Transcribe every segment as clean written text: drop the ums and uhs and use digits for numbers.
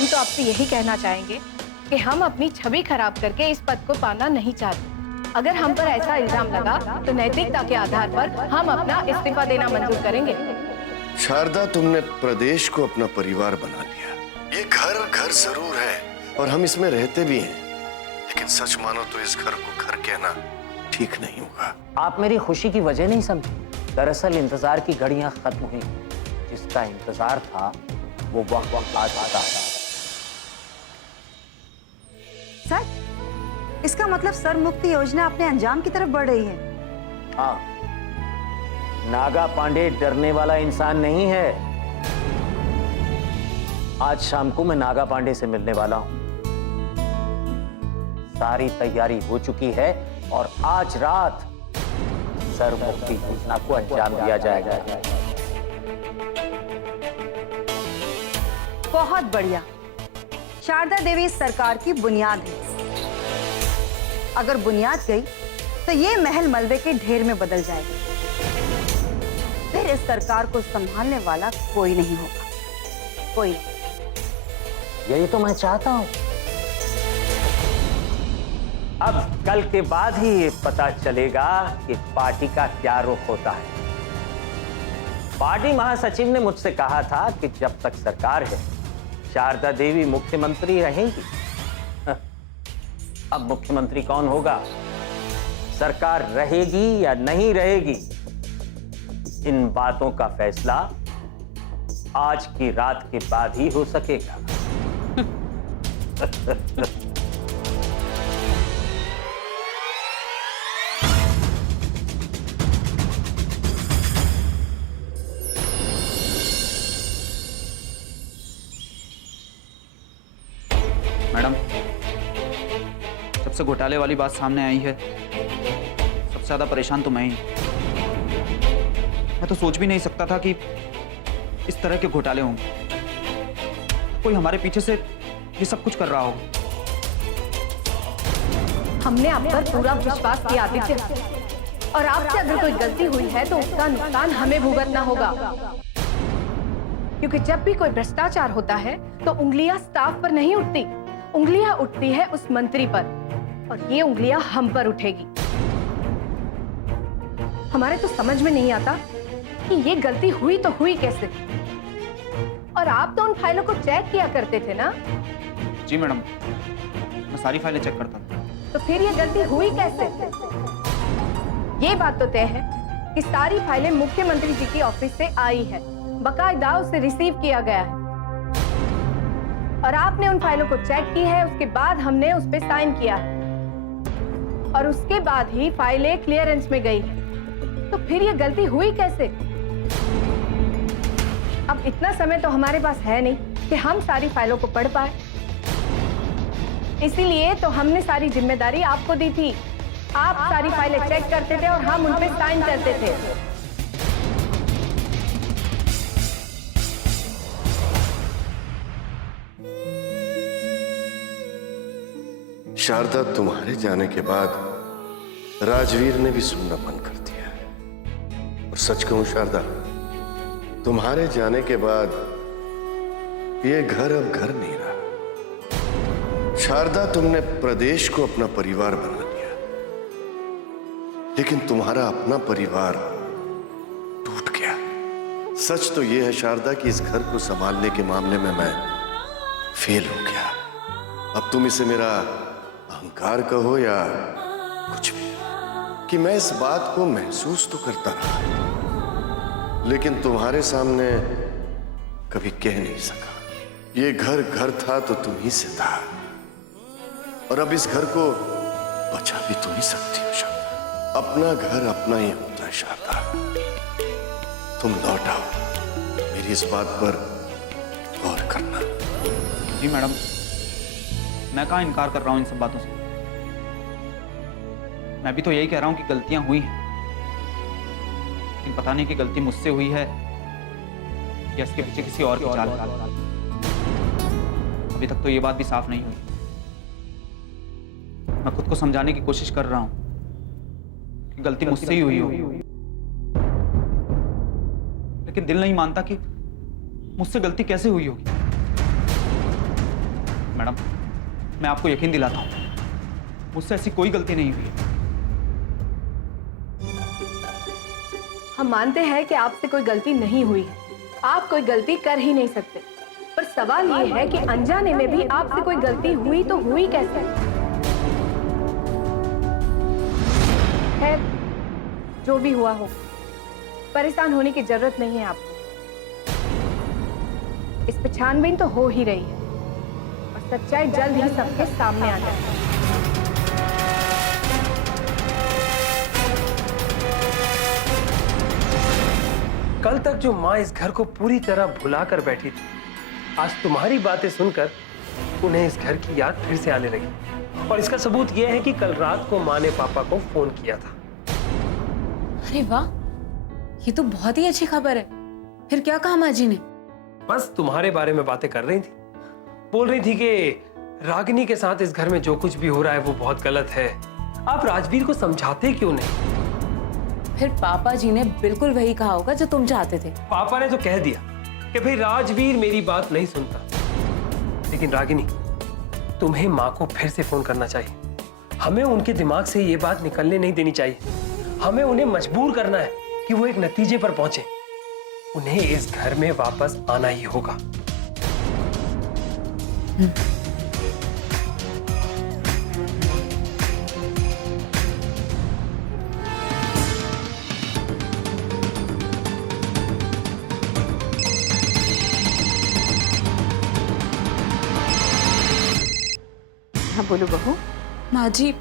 हम तो आपसे यही कहना चाहेंगे कि हम अपनी छवि खराब करके इस पद को पाना नहीं चाहते। अगर हम पर ऐसा इल्जाम लगा तो नैतिकता के आधार पर हम अपना इस्तीफा देना मंजूर करेंगे। शारदा, तुमने प्रदेश को अपना परिवार बना लिया। ये घर घर जरूर है और हम इसमें रहते भी हैं, लेकिन सच मानो तो इस घर को घर कहना ठीक नहीं होगा। आप मेरी खुशी की वजह नहीं समझे। दरअसल इंतजार की घड़ियां खत्म हुई। जिसका इंतजार था वो वक्त आ चुका था। सर, इसका मतलब सर मुक्ति योजना अपने अंजाम की तरफ बढ़ रही है। हाँ, नागा पांडे डरने वाला इंसान नहीं है। आज शाम को मैं नागा पांडे से मिलने वाला हूं। सारी तैयारी हो चुकी है और आज रात सर मुक्ति योजना को अंजाम दिया जाएगा। बहुत बढ़िया। शारदा देवी इस सरकार की बुनियाद है। अगर बुनियाद गई तो ये महल मलबे के ढेर में बदल जाएगा। फिर इस सरकार को संभालने वाला कोई नहीं होगा, कोई। यही तो मैं चाहता हूं। अब कल के बाद ही ये पता चलेगा कि पार्टी का क्या रुख होता है। पार्टी महासचिव ने मुझसे कहा था कि जब तक सरकार है शारदा देवी मुख्यमंत्री रहेंगी। अब मुख्यमंत्री कौन होगा, सरकार रहेगी या नहीं रहेगी, इन बातों का फैसला आज की रात के बाद ही हो सकेगा। मैडम, जब से घोटाले वाली बात सामने आई है सबसे ज्यादा परेशान तो मैं ही। मैं तो सोच भी नहीं सकता था कि इस तरह के घोटाले होंगे। कोई हमारे पीछे से ये सब कुछ कर रहा हो। हमने आप पर पूरा विश्वास किया आदित्य, और आपसे अगर कोई गलती हुई है तो उसका नुकसान हमें भुगतना होगा। क्योंकि जब भी कोई भ्रष्टाचार होता है तो उंगलियां स्टाफ पर नहीं उठती, उंगलियां उठती है उस मंत्री पर, और ये उंगलियां हम पर उठेगी। हमारे तो समझ में नहीं आता कि ये गलती हुई तो हुई कैसे। और आप तो उन फाइलों को चेक किया करते थे ना? जी मैडम, मैं सारी फाइलें चेक करता था। तो फिर ये गलती हुई कैसे? ये बात तो तय है कि सारी फाइलें मुख्यमंत्री जी की ऑफिस से आई है, बकायदा उसे रिसीव किया गया है, और आपने उन फाइलों को चेक की है। उसके बाद हमने उस पर साइन किया है, और उसके बाद ही फाइलें क्लियरेंस में गई है। तो फिर ये गलती हुई कैसे? अब इतना समय तो हमारे पास है नहीं कि हम सारी फाइलों को पढ़ पाए। इसीलिए तो हमने सारी जिम्मेदारी आपको दी थी। आप सारी फाइलें चेक करते थे और हम उन पे साइन करते थे। शारदा, तुम्हारे जाने के बाद राजवीर ने भी सुनना बंद कर दिया। और सच कहूं शारदा, तुम्हारे जाने के बाद ये घर अब घर नहीं रहा। शारदा, तुमने प्रदेश को अपना परिवार बना लिया, लेकिन तुम्हारा अपना परिवार टूट गया। सच तो यह है शारदा कि इस घर को संभालने के मामले में मैं फेल हो गया। अब तुम इसे मेरा अहंकार कहो या कुछ भी, कि मैं इस बात को महसूस तो करता रहा, लेकिन तुम्हारे सामने कभी कह नहीं सका। ये घर घर था तो तुम ही से था, और अब इस घर को बचा भी तुम ही सकती हो शारदा। अपना घर अपना ही होता है शारदा। तुम लौट आओ, मेरी इस बात पर गौर करना। जी मैडम, मैं कहाँ इनकार कर रहा हूँ इन सब बातों से। मैं भी तो यही कह रहा हूँ कि गलतियां हुई हैं, लेकिन पता नहीं कि गलती मुझसे हुई है या इसके पीछे किसी और की चाल। अभी तक तो ये बात भी साफ नहीं हुई। मैं खुद को समझाने की कोशिश कर रहा हूँ कि गलती मुझसे ही हुई हो, लेकिन दिल नहीं मानता कि मुझसे गलती कैसे हुई होगी। मैडम, मैं आपको यकीन दिलाता हूँ, मुझसे ऐसी कोई गलती नहीं हुई है। हम मानते हैं कि आपसे कोई गलती नहीं हुई है, आप कोई गलती कर ही नहीं सकते, पर सवाल ये है कि अनजाने में भी आपसे कोई गलती हुई तो हुई कैसे? खैर, जो भी हुआ हो, परेशान होने की जरूरत नहीं है आपको। इस पे छानबीन तो हो ही रही है और सच्चाई जल्द ही सबके सामने आ जाएगी। कल तक जो माँ इस घर को पूरी तरह भुला कर बैठी थी, आज तुम्हारी बातें सुनकर उन्हें इस घर की याद फिर से आने लगी। और इसका सबूत यह है कि कल रात को माँ ने पापा को फोन किया था। अरे वाह, ये तो बहुत ही अच्छी खबर है। फिर क्या कहा माँ जी ने? बस तुम्हारे बारे में बातें कर रही थी। बोल रही थी कि रागिनी के साथ इस घर में जो कुछ भी हो रहा है वो बहुत गलत है। आप राजवीर को समझाते क्यों नहीं? फिर पापा जी ने बिल्कुल वही कहा होगा जो तुम चाहते थे। पापा ने तो कह दिया कि भाई राजवीर मेरी बात नहीं सुनता। लेकिन रागिनी, तुम्हें माँ को फिर से फोन करना चाहिए। हमें उनके दिमाग से ये बात निकलने नहीं देनी चाहिए। हमें उन्हें मजबूर करना है कि वो एक नतीजे पर पहुंचे। उन्हें इस घर में वापस आना ही होगा। हाँ बोलो बहू। माँ जी,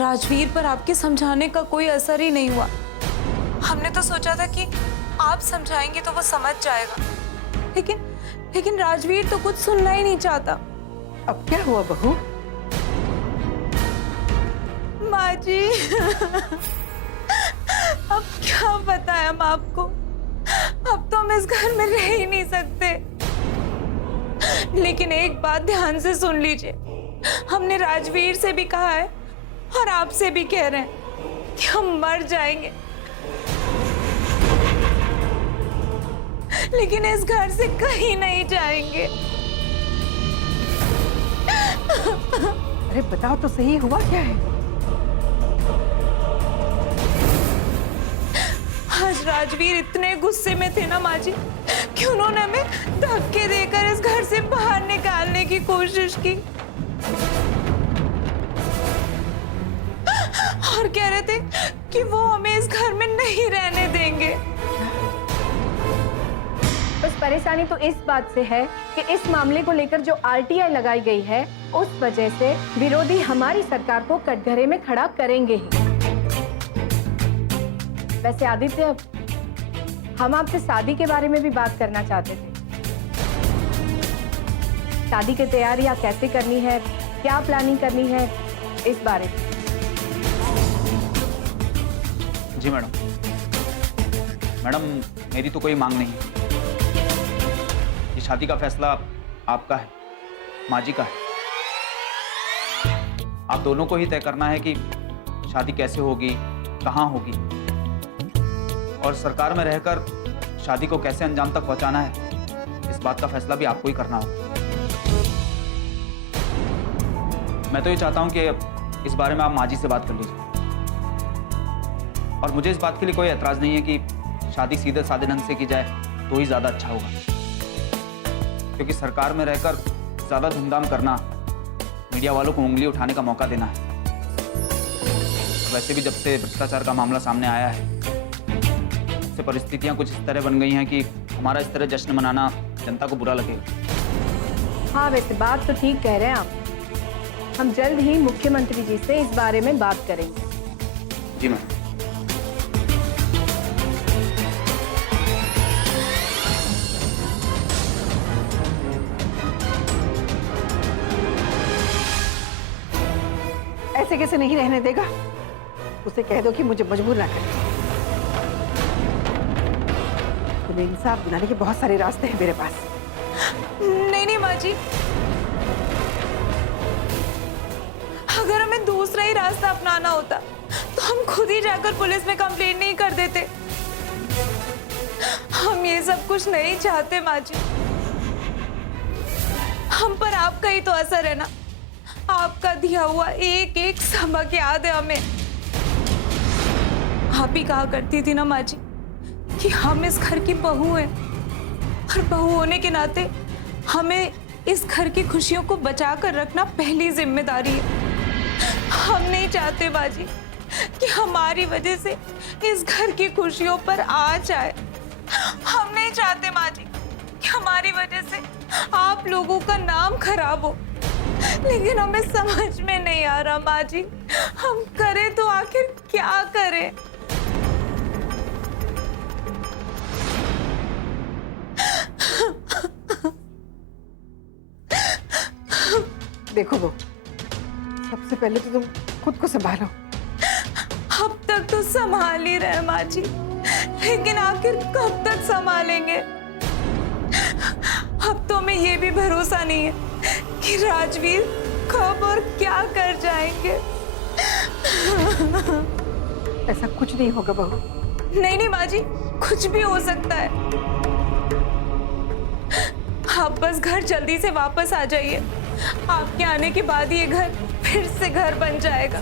राजवीर पर आपके समझाने का कोई असर ही नहीं हुआ। हमने तो सोचा था कि आप समझाएंगे तो वो समझ जाएगा, लेकिन राजवीर तो कुछ सुनना ही नहीं चाहता। अब क्या हुआ बहू? माँ जी, अब क्या बताएं हम आपको। अब तो हम इस घर में रह ही नहीं सकते। लेकिन एक बात ध्यान से सुन लीजिए, हमने राजवीर से भी कहा है और आपसे भी कह रहे हैं कि हम मर जाएंगे, लेकिन इस घर से कहीं नहीं जाएंगे। अरे बताओ तो सही, हुआ क्या है? आज राजवीर इतने गुस्से में थे ना माँ जी कि उन्होंने हमें धक्के देकर इस घर से बाहर निकालने की कोशिश की और कह रहे थे कि वो हमें इस घर में नहीं रहने देंगे। बस परेशानी तो इस बात से है कि इस मामले को लेकर जो आरटीआई लगाई गई है, उस वजह से विरोधी हमारी सरकार को कटघरे में खड़ा करेंगे ही। वैसे आदित्य, हम आपसे शादी के बारे में भी बात करना चाहते थे। शादी की तैयारियां कैसे करनी है, क्या प्लानिंग करनी है, इस बारे में। जी मैडम, मेरी तो कोई मांग नहीं है। ये शादी का फैसला आपका है, माँ जी का है। आप दोनों को ही तय करना है कि शादी कैसे होगी, कहाँ होगी, और सरकार में रहकर शादी को कैसे अंजाम तक पहुंचाना है, इस बात का फैसला भी आपको ही करना होगा। मैं तो ये चाहता हूं कि इस बारे में आप माँ जी से बात कर लीजिए। और मुझे इस बात के लिए कोई एतराज नहीं है कि शादी सीधे साधे ढंग से की जाए तो ही ज्यादा अच्छा होगा, क्योंकि सरकार में रहकर ज्यादा धूमधाम करना मीडिया वालों को उंगली उठाने का मौका देना है। वैसे भी जब से भ्रष्टाचार का मामला सामने आया है, उससे परिस्थितियां कुछ इस तरह बन गई हैं कि हमारा इस तरह जश्न मनाना जनता को बुरा लगेगा। हाँ, वैसे बात तो ठीक कह रहे हैं आप। हम जल्द ही मुख्यमंत्री जी से इस बारे में बात करेंगे। जी मैम। ऐसे कैसे नहीं रहने देगा? उसे कह दो कि मुझे मजबूर ना करे। तुम्हें इंसाफ दिलाने के बहुत सारे रास्ते हैं मेरे पास। नहीं माँ जी, अगर हमें दूसरा ही रास्ता अपनाना होता तो हम खुद ही जाकर पुलिस में कंप्लेंट नहीं कर देते। हम ये सब कुछ नहीं चाहते माँ जी। हम पर आपका ही तो असर है ना। आपका दिया हुआ एक एक सबक याद है हमें। आप ही कहा करती थी ना माँ जी कि हम इस घर की बहू हैं और बहू होने के नाते हमें इस घर की खुशियों को बचा कर रखना पहली जिम्मेदारी है। हम नहीं चाहते बाजी कि हमारी वजह से इस घर की खुशियों पर आँच आए। हम नहीं चाहते माँ जी कि हमारी वजह से आप लोगों का नाम खराब हो। लेकिन हमें समझ में नहीं आ रहा माँ जी, हम करें तो आखिर क्या करें। देखो वो, सबसे पहले तो तुम खुद को संभालो। अब तक तो संभाल ही रहे माँ जी, लेकिन आखिर कब तक संभालेंगे। अब तो हमें ये भी भरोसा नहीं है कि राजवीर कब और क्या कर जाएंगे। ऐसा कुछ नहीं होगा बहू। नहीं नहीं माँ जी, कुछ भी हो सकता है। आप बस घर जल्दी से वापस आ जाइए। आपके आने के बाद ये घर फिर से घर बन जाएगा।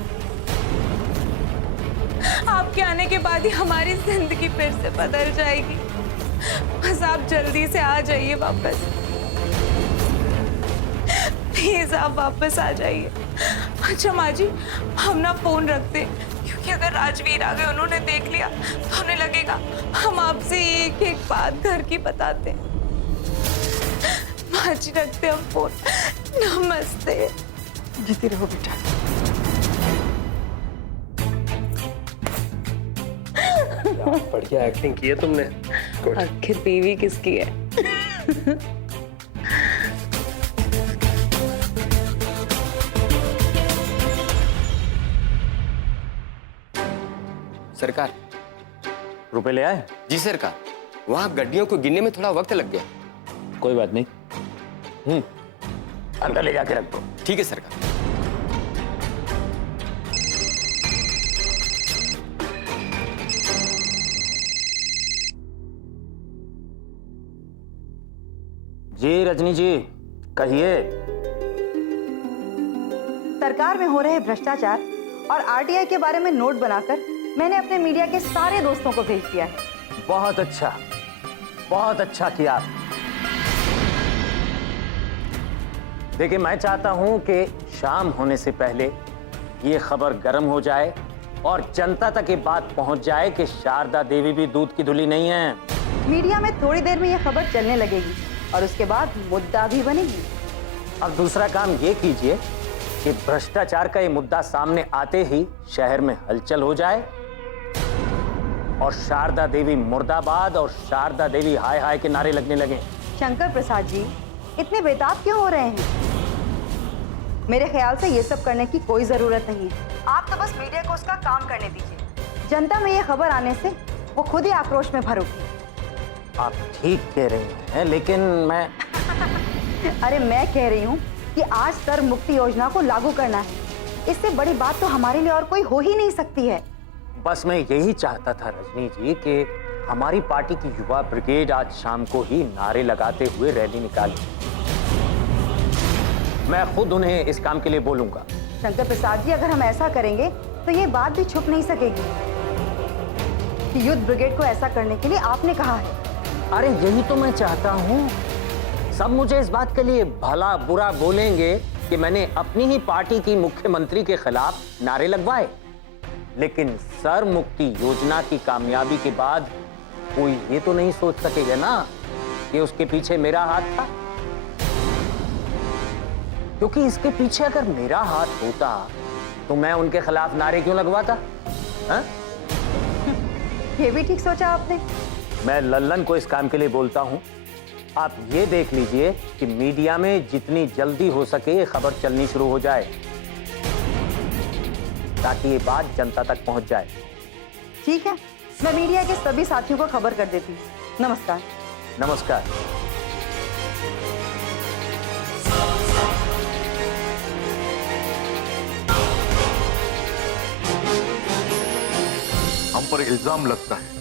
आपके आने के बाद ही हमारी जिंदगी फिर से बदल जाएगी। बस आप जल्दी से आ जाइए वापस। प्लीज आप वापस आ जाइए। अच्छा माँ जी, हम ना फोन रखते, क्योंकि अगर राजवीर आ गए, उन्होंने देख लिया तो उन्हें लगेगा हम आपसे एक एक बात घर की बताते। माँ जी रखते हम फोन। नमस्ते। जीती रहो बेटा। बढ़िया एक्टिंग की है तुमने। आखिर बीवी किसकी है? सरकार। रुपए ले आए? जी सरकार, वहाँ गड्डियों को गिनने में थोड़ा वक्त लग गया। कोई बात नहीं। अंदर ले जाके रख दो। ठीक है सरकार। जी रजनी जी, कहिए। सरकार में हो रहे भ्रष्टाचार और आरटीआई के बारे में नोट बनाकर मैंने अपने मीडिया के सारे दोस्तों को भेज दिया है। बहुत अच्छा किया आप। देखिए, मैं चाहता हूं कि शाम होने से पहले ये खबर गर्म हो जाए और जनता तक ये बात पहुंच जाए कि शारदा देवी भी दूध की धुली नहीं है। मीडिया में थोड़ी देर में ये खबर चलने लगेगी और उसके बाद मुद्दा भी बनेगी। अब दूसरा काम ये कीजिए कि भ्रष्टाचार का ये मुद्दा सामने आते ही शहर में हलचल हो जाए और शारदा देवी मुर्दाबाद और शारदा देवी हाय हाय के नारे लगने लगे। शंकर प्रसाद जी, इतने बेताब क्यों हो रहे हैं? मेरे ख्याल से ये सब करने की कोई जरूरत नहीं है। आप तो बस मीडिया को उसका काम करने दीजिए। जनता में ये खबर आने से वो खुद ही आक्रोश में भर उठी। आप ठीक कह रहे हैं, लेकिन मैं अरे मैं कह रही हूँ कि आज सर मुक्ति योजना को लागू करना है। इससे बड़ी बात तो हमारे लिए और कोई हो ही नहीं सकती है। बस मैं यही चाहता था रजनी जी कि हमारी पार्टी की युवा ब्रिगेड आज शाम को ही नारे लगाते हुए रैली निकाले। मैं खुद उन्हें इस काम के लिए बोलूंगा। शंकर प्रसाद जी, अगर हम ऐसा करेंगे तो ये बात भी छुप नहीं सकेगी कि युद्ध ब्रिगेड को ऐसा करने के लिए आपने कहा है। अरे यही तो मैं चाहता हूँ। सब मुझे इस बात के लिए भला बुरा बोलेंगे कि मैंने अपनी ही पार्टी की मुख्यमंत्री के खिलाफ नारे लगवाए, लेकिन सर मुक्ति योजना की कामयाबी के बाद कोई ये तो नहीं सोच सकेगा ना कि उसके पीछे मेरा हाथ था। क्योंकि इसके पीछे अगर मेरा हाथ होता तो मैं उनके खिलाफ नारे क्यों लगवाता? हा? ये भी ठीक सोचा आपने। मैं लल्लन को इस काम के लिए बोलता हूं। आप ये देख लीजिए कि मीडिया में जितनी जल्दी हो सके ये खबर चलनी शुरू हो जाए ताकि ये बात जनता तक पहुंच जाए। ठीक है, मैं मीडिया के सभी साथियों को खबर कर देती हूँ। नमस्कार। नमस्कार। हम पर इल्जाम लगता है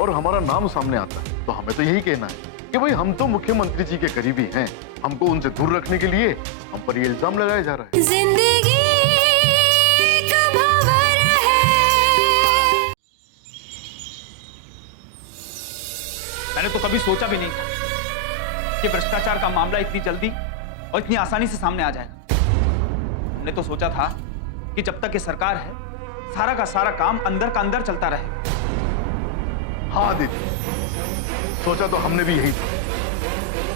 और हमारा नाम सामने आता है तो हमें तो यही कहना है कि भाई हम तो मुख्यमंत्री जी के करीबी हैं, हमको उनसे दूर रखने के लिए हम पर ये इल्जाम लगाया जा रहा है। जिंदगी एक भंवर है। मैंने तो कभी सोचा भी नहीं था कि भ्रष्टाचार का मामला इतनी जल्दी और इतनी आसानी से सामने आ जाएगा। हमने तो सोचा था कि जब तक ये सरकार है सारा का सारा काम अंदर का अंदर चलता रहे। हाँ आदित्य, सोचा तो हमने भी यही था,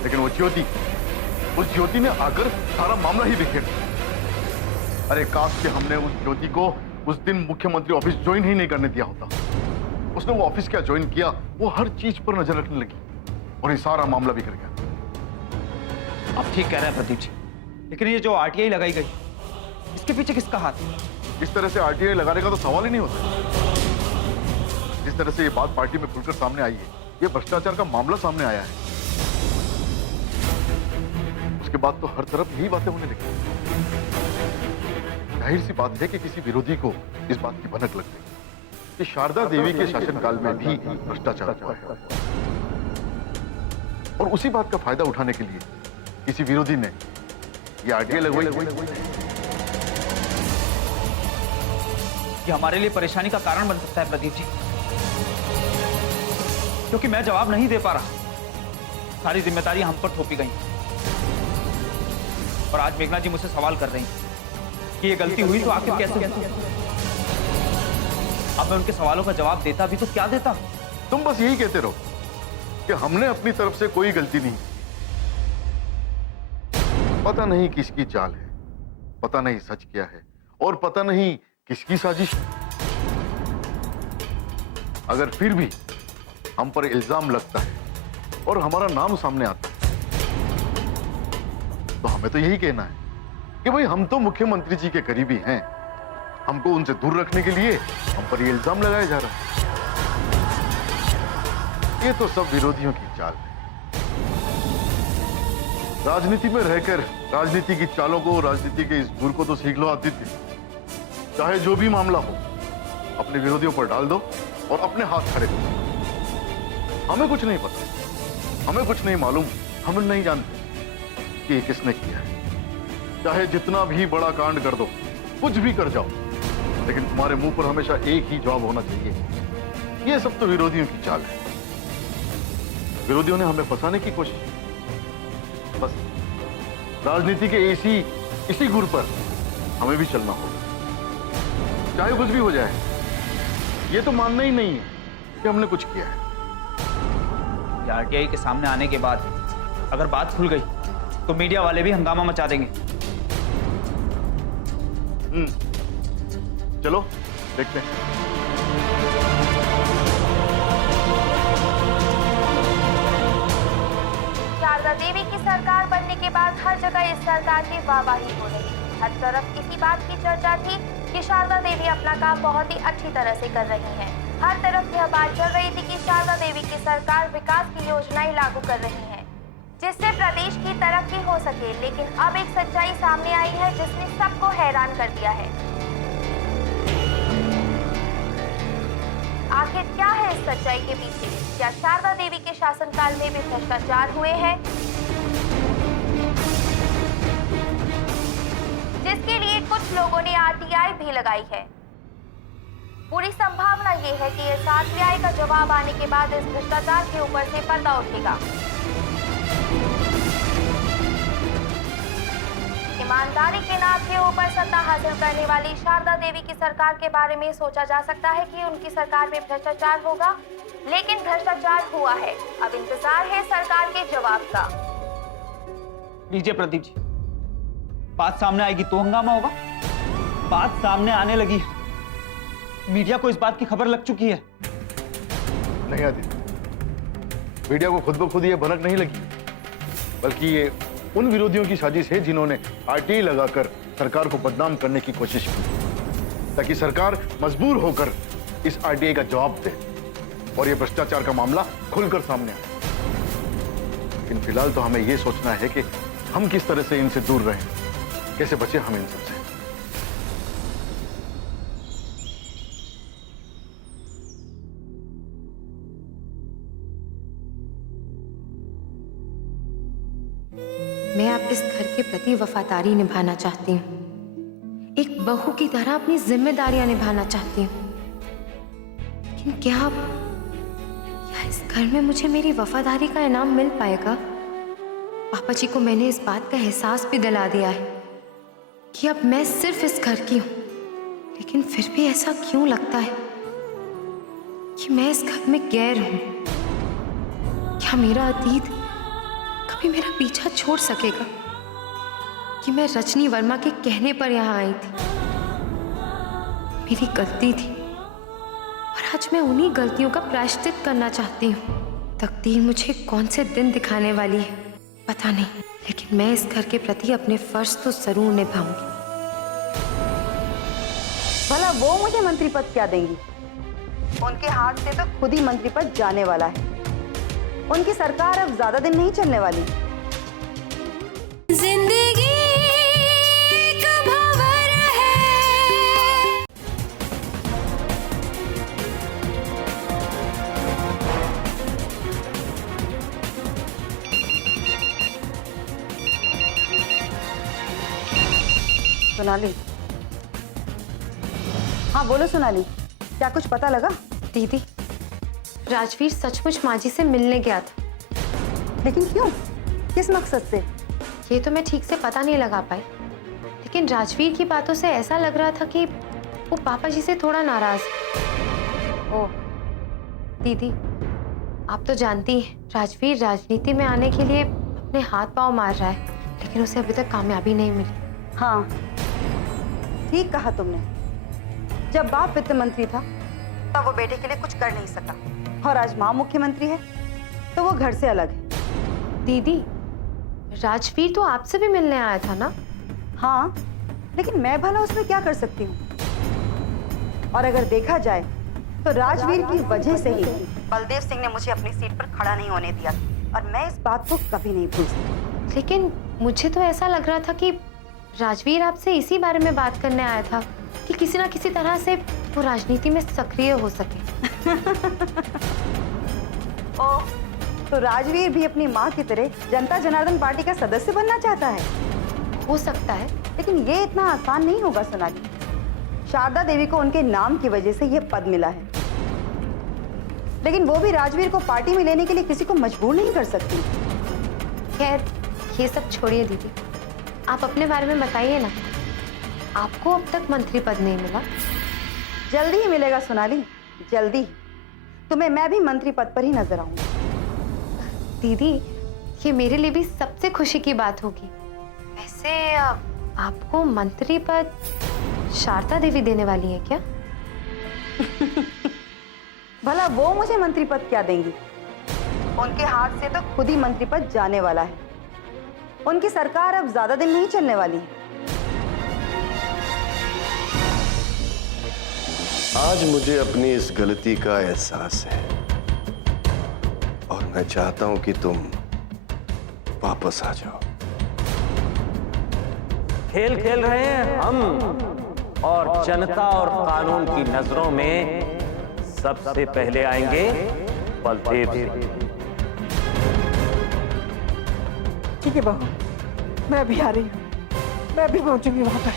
लेकिन वो ज्योति, उस ज्योति ने आकर सारा मामला ही बिखेर दिया। अरे काश कि हमने उस ज्योति को उस दिन मुख्यमंत्री ऑफिस ज्वाइन ही नहीं करने दिया होता। उसने वो ऑफिस क्या ज्वाइन किया, वो हर चीज पर नजर रखने लगी और ये सारा मामला बिखर गया। आप ठीक कह रहे हैं प्रदीप जी, लेकिन ये जो आरटीआई लगाई गई इसके पीछे किसका हाथ है? इस तरह से आरटीआई लगाने का तो सवाल ही नहीं होता। जिस तरह से ये बात पार्टी में खुलकर सामने आई है, ये भ्रष्टाचार का मामला सामने आया है, उसके बाद तो हर तरफ यही बातें होने लगी। जाहिर सी बात है कि किसी विरोधी को इस बात की भनक लग गई कि शारदा देवी के शासनकाल में भी भ्रष्टाचार हुआ है, और उसी बात का फायदा उठाने के लिए किसी विरोधी ने ये आरटीआई लगवाई। ये हमारे लिए परेशानी का कारण बन सकता है प्रदीप जी, क्योंकि मैं जवाब नहीं दे पा रहा। सारी जिम्मेदारी हम पर थोपी गई और आज मेघना जी मुझसे सवाल कर रही हैं कि ये गलती हुई तो आखिर कैसे हुई? अब मैं उनके सवालों का जवाब देता भी तो क्या देता? तुम बस यही कहते रहो कि हमने अपनी तरफ से कोई गलती नहीं की। पता नहीं किसकी चाल है, पता नहीं सच क्या है, और पता नहीं किसकी साजिश है। अगर फिर भी हम पर इल्जाम लगता है और हमारा नाम सामने आता है, तो हमें तो यही कहना है कि भाई हम तो मुख्यमंत्री जी के करीबी हैं, हमको उनसे दूर रखने के लिए हम पर ये इल्जाम लगाया जा रहा है। ये तो सब विरोधियों की चाल है। राजनीति में रहकर राजनीति की चालों को, राजनीति के इस गुर को तो सीख लो आदित्य। चाहे जो भी मामला हो, अपने विरोधियों पर डाल दो और अपने हाथ खड़े करो। हमें कुछ नहीं पता, हमें कुछ नहीं मालूम, हम नहीं जानते कि ये किसने किया है। चाहे जितना भी बड़ा कांड कर दो, कुछ भी कर जाओ, लेकिन तुम्हारे मुंह पर हमेशा एक ही जवाब होना चाहिए। ये सब तो विरोधियों की चाल है। विरोधियों ने हमें फंसाने की कोशिश की। बस राजनीति के इसी गुर पर हमें भी चलना होगा, चाहे कुछ भी हो जाए। ये तो मानना ही नहीं है कि हमने कुछ किया है। आरटीआई के सामने आने के बाद अगर बात खुल गई तो मीडिया वाले भी हंगामा मचा देंगे। चलो देखते हैं। शारदा देवी की सरकार बनने के बाद हर जगह इस सरकार की वाहवाही हो रही है। हर तरफ इसी बात की चर्चा थी कि शारदा देवी अपना काम बहुत ही अच्छी तरह से कर रही हैं। हर तरफ यह बात चल रही थी कि शारदा देवी की सरकार विकास की योजनाएं लागू कर रही है, जिससे प्रदेश की तरक्की हो सके। लेकिन अब एक सच्चाई सामने आई है जिसने सबको हैरान कर दिया है। आखिर क्या है इस सच्चाई के पीछे? क्या शारदा देवी के शासनकाल में भी भ्रष्टाचार हुए हैं, जिसके लिए कुछ लोगों ने आरटीआई भी लगाई है? पूरी संभावना ये है कि इस आरटीआई का जवाब आने के बाद इस भ्रष्टाचार के ऊपर से पर्दा उठेगा। ईमानदारी के नाम के ऊपर सत्ता हासिल करने वाली शारदा देवी की सरकार के बारे में सोचा जा सकता है कि उनकी सरकार में भ्रष्टाचार होगा, लेकिन भ्रष्टाचार हुआ है। अब इंतजार है सरकार के जवाब का। लीजिए प्रदीप जी, बात सामने आएगी तो हंगामा होगा। बात सामने आने लगी, मीडिया को इस बात की खबर लग चुकी है। नहीं आदित्य, मीडिया को खुद ब खुद ये भनक नहीं लगी, बल्कि ये उन विरोधियों की साजिश है जिन्होंने आरटीआई लगाकर सरकार को बदनाम करने की कोशिश की, ताकि सरकार मजबूर होकर इस आरटीआई का जवाब दे और ये भ्रष्टाचार का मामला खुलकर सामने आए। लेकिन फिलहाल तो हमें ये सोचना है कि हम किस तरह से इनसे दूर रहें, कैसे बचे हम इन सबसे। मैं के प्रति वफादारी निभाना चाहती हूँ, एक बहू की तरह अपनी जिम्मेदारियां निभाना चाहती हूँ। लेकिन क्या इस घर में मुझे मेरी वफादारी का इनाम मिल पाएगा? पापा जी को मैंने इस बात का एहसास भी दिला दिया है कि अब मैं सिर्फ इस घर की हूँ, लेकिन फिर भी ऐसा क्यों लगता है कि मैं इस घर में गैर हूँ? क्या मेरा अतीत कभी मेरा पीछा छोड़ सकेगा कि मैं रजनी वर्मा के कहने पर यहाँ आई थी? मेरी गलती थी और आज मैं उन्हीं गलतियों का प्रायश्चित करना चाहती हूँ। तकदीर मुझे कौन से दिन दिखाने वाली है पता नहीं, लेकिन मैं इस घर के प्रति अपने फर्ज तो जरूर निभाऊंगी। भला वो मुझे मंत्री पद क्या देंगी? उनके हाथ से तो खुद ही मंत्री पद जाने वाला है। उनकी सरकार अब ज्यादा दिन नहीं चलने वाली। जिंदगी एक भंवर है। सोनाली, हाँ बोलो सोनाली, क्या कुछ पता लगा? दीदी, राजवीर सचमुच माँ जी से मिलने गया था। लेकिन क्यों? किस मकसद से? ये तो मैं ठीक से पता नहीं लगा पाई, लेकिन राजवीर की बातों से ऐसा लग रहा था कि वो पापा जी से थोड़ा नाराज है। ओह दीदी, आप तो जानती हैं राजवीर राजनीति में आने के लिए अपने हाथ पांव मार रहा है, लेकिन उसे अभी तक कामयाबी नहीं मिली। हाँ ठीक कहा तुमने। जब बाप वित्त मंत्री था तब वो बेटे के लिए कुछ कर नहीं सका, और आज माँ मुख्यमंत्री है तो वो घर से अलग है। दीदी, राजवीर तो आपसे भी मिलने आया था ना? हाँ, लेकिन मैं भला उसमें क्या कर सकती हूँ? और अगर देखा जाए तो राजवीर की वजह से ही बलदेव सिंह ने मुझे अपनी सीट पर खड़ा नहीं होने दिया, और मैं इस बात को कभी नहीं भूल सकती। लेकिन मुझे तो ऐसा लग रहा था कि राजवीर आपसे इसी बारे में बात करने आया था कि किसी ना किसी तरह से वो राजनीति में सक्रिय हो सके। ओह, तो राजवीर भी अपनी माँ की तरह जनता जनार्दन पार्टी का सदस्य बनना चाहता है? हो सकता है, लेकिन ये इतना आसान नहीं होगा सोनाली। शारदा देवी को उनके नाम की वजह से ये पद मिला है, लेकिन वो भी राजवीर को पार्टी में लेने के लिए किसी को मजबूर नहीं कर सकती। खैर, ये सब छोड़िए दीदी, आप अपने बारे में बताइए ना। आपको अब तक मंत्री पद नहीं मिला? जल्दी ही मिलेगा सोनाली, जल्दी। तुम्हें मैं भी मंत्री पद पर ही नजर आऊंगी। दीदी, ये मेरे लिए भी सबसे खुशी की बात होगी। वैसे आपको मंत्री पद शारदा देवी देने वाली है क्या? भला वो मुझे मंत्री पद क्या देंगी? उनके हाथ से तो खुद ही मंत्री पद जाने वाला है। उनकी सरकार अब ज्यादा दिन नहीं चलने वाली है। आज मुझे अपनी इस गलती का एहसास है, और मैं चाहता हूं कि तुम वापस आ जाओ। खेल खेल रहे हैं हम, और जनता और कानून की नजरों में सबसे पहले आएंगे बलदेव सिंह। ठीक है बहू, मैं अभी आ रही हूँ। मैं अभी पहुंचूंगी वहां पर।